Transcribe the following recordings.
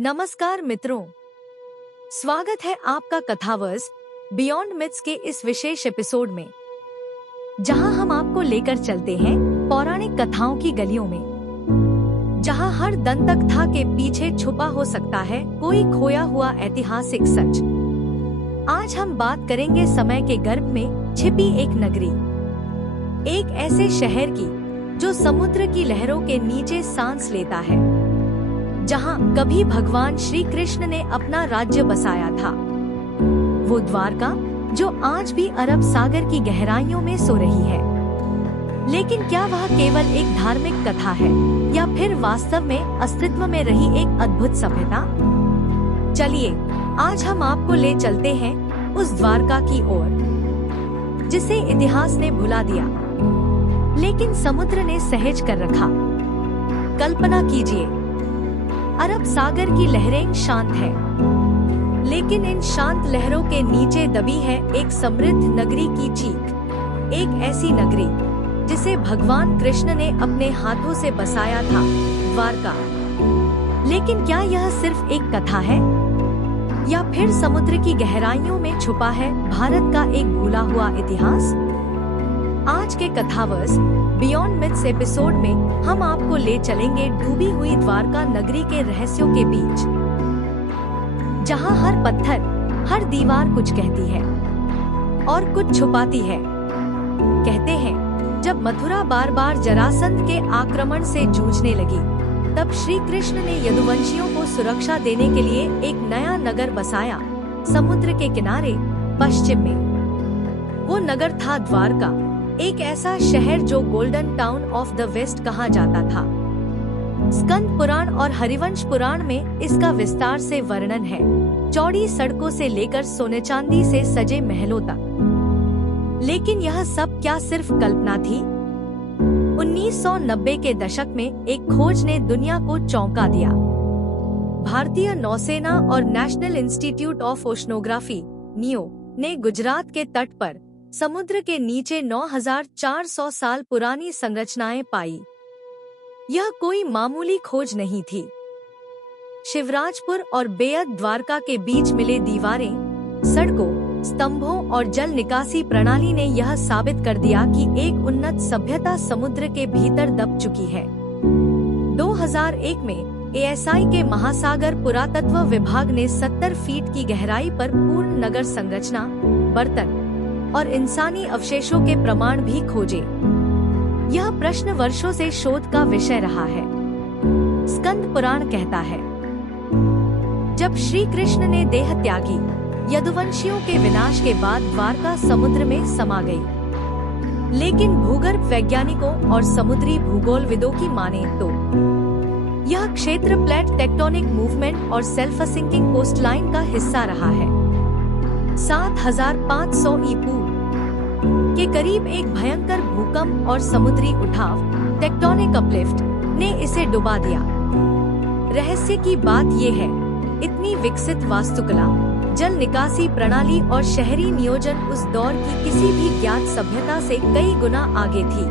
नमस्कार मित्रों, स्वागत है आपका कथावर्स बियॉन्ड मिथ्स के इस विशेष एपिसोड में, जहां हम आपको लेकर चलते हैं पौराणिक कथाओं की गलियों में, जहां हर दंतकथा के पीछे छुपा हो सकता है कोई खोया हुआ ऐतिहासिक सच। आज हम बात करेंगे समय के गर्भ में छिपी एक नगरी, एक ऐसे शहर की जो समुद्र की लहरों के नीचे सांस लेता है, जहां कभी भगवान श्री कृष्ण ने अपना राज्य बसाया था। वो द्वारका जो आज भी अरब सागर की गहराइयों में सो रही है। लेकिन क्या वह केवल एक धार्मिक कथा है या फिर वास्तव में अस्तित्व में रही एक अद्भुत सभ्यता? चलिए आज हम आपको ले चलते हैं उस द्वारका की ओर जिसे इतिहास ने भुला दिया, लेकिन समुद्र ने सहेज कर रखा। कल्पना कीजिए, अरब सागर की लहरें शांत है, लेकिन इन शांत लहरों के नीचे दबी है एक समृद्ध नगरी की चीख। एक ऐसी नगरी जिसे भगवान कृष्ण ने अपने हाथों से बसाया था, द्वारका। लेकिन क्या यह सिर्फ एक कथा है या फिर समुद्र की गहराइयों में छुपा है भारत का एक भूला हुआ इतिहास? आज के कथावर्स बियॉन्ड मिथ्स एपिसोड में हम आपको ले चलेंगे डूबी हुई द्वारका नगरी के रहस्यों के बीच, जहां हर पत्थर, हर दीवार कुछ कहती है और कुछ छुपाती है। कहते हैं, जब मथुरा बार बार जरासंध के आक्रमण से जूझने लगी, तब श्री कृष्ण ने यदुवंशियों को सुरक्षा देने के लिए एक नया नगर बसाया, समुद्र के किनारे पश्चिम में। वो नगर था द्वारका, एक ऐसा शहर जो golden town of the west कहा जाता था। स्कंद पुराण और हरिवंश पुराण में इसका विस्तार से वर्णन है, चौड़ी सड़कों से लेकर सोने चांदी से सजे महलों तक। लेकिन यह सब क्या सिर्फ कल्पना थी? 1990 के दशक में एक खोज ने दुनिया को चौंका दिया। भारतीय नौसेना और national institute of oceanography (neo) ने गुजरात के तट पर समुद्र के नीचे 9400 साल पुरानी संरचनाएं पाई। यह कोई मामूली खोज नहीं थी। शिवराजपुर और बेअद द्वारका के बीच मिले दीवारें, सड़कों, स्तंभों और जल निकासी प्रणाली ने यह साबित कर दिया कि एक उन्नत सभ्यता समुद्र के भीतर दब चुकी है। 2001 में एएसआई के महासागर पुरातत्व विभाग ने 70 फीट की गहराई पर पूर्ण नगर संरचना, बर्तन और इंसानी अवशेषों के प्रमाण भी खोजे। यह प्रश्न वर्षों से शोध का विषय रहा है। स्कंद पुराण कहता है, जब श्री कृष्ण ने देह त्यागी, यदुवंशियों के विनाश के बाद द्वारका समुद्र में समा गई। लेकिन भूगर्भ वैज्ञानिकों और समुद्री भूगोलविदों की माने तो यह क्षेत्र प्लेट टेक्टोनिक मूवमेंट और सेल्फ सिंकिंग कोस्टलाइन का हिस्सा रहा है। 7500 ईपू के करीब एक भयंकर भूकंप और समुद्री उठाव, टेक्टोनिक अपलिफ्ट, ने इसे डुबा दिया। रहस्य की बात ये है, इतनी विकसित वास्तुकला, जल निकासी प्रणाली और शहरी नियोजन उस दौर की किसी भी ज्ञात सभ्यता से कई गुना आगे थी।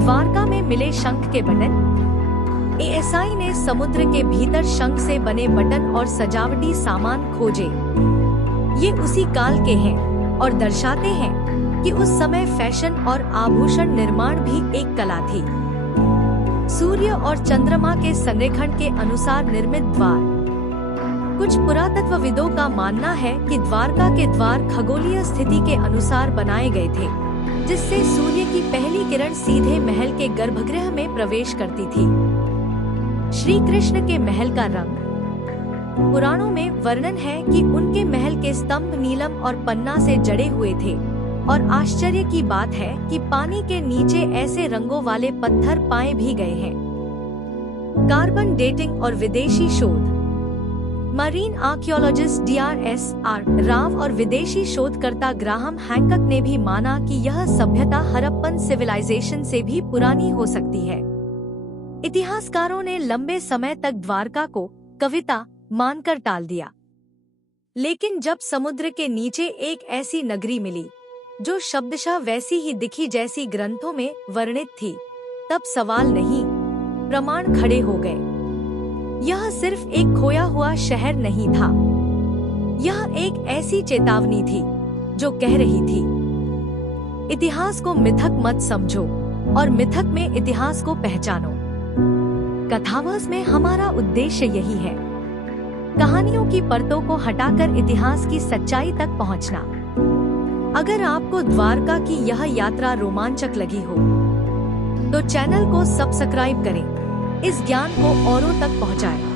द्वारका में मिले शंख के बटन। एएसआई ने समुद्र के भीतर शंख से बने बटन और सजावटी सामान खोजे। ये उसी काल के हैं और दर्शाते हैं कि उस समय फैशन और आभूषण निर्माण भी एक कला थी। सूर्य और चंद्रमा के संरेखण के अनुसार निर्मित द्वार। कुछ पुरातत्वविदों का मानना है कि द्वारका के द्वार खगोलीय स्थिति के अनुसार बनाए गए थे, जिससे सूर्य की पहली किरण सीधे महल के गर्भगृह में प्रवेश करती थी। श्री कृष्ण के महल का रंग। पुराणों में वर्णन है कि उनके महल के स्तंभ नीलम और पन्ना से जड़े हुए थे, और आश्चर्य की बात है कि पानी के नीचे ऐसे रंगों वाले पत्थर पाए भी गए हैं। कार्बन डेटिंग और विदेशी शोध। मरीन आर्कियोलॉजिस्ट DRS राव और विदेशी शोधकर्ता ग्राहम हैंकक ने भी माना कि यह सभ्यता हड़प्पन सिविलाइजेशन से भी पुरानी हो सकती है। इतिहासकारों ने लंबे समय तक द्वारका को कविता मानकर टाल दिया, लेकिन जब समुद्र के नीचे एक ऐसी नगरी मिली जो शब्दशः वैसी ही दिखी जैसी ग्रंथों में वर्णित थी, तब सवाल नहीं, प्रमाण खड़े हो गए। यह सिर्फ एक खोया हुआ शहर नहीं था, यह एक ऐसी चेतावनी थी जो कह रही थी, इतिहास को मिथक मत समझो और मिथक में इतिहास को पहचानो। कथावर्स में हमारा उद्देश्य यही है, कहानियों की परतों को हटाकर इतिहास की सच्चाई तक पहुंचना। अगर आपको द्वारका की यह यात्रा रोमांचक लगी हो तो चैनल को सब्सक्राइब करें, इस ज्ञान को औरों तक पहुंचाएं।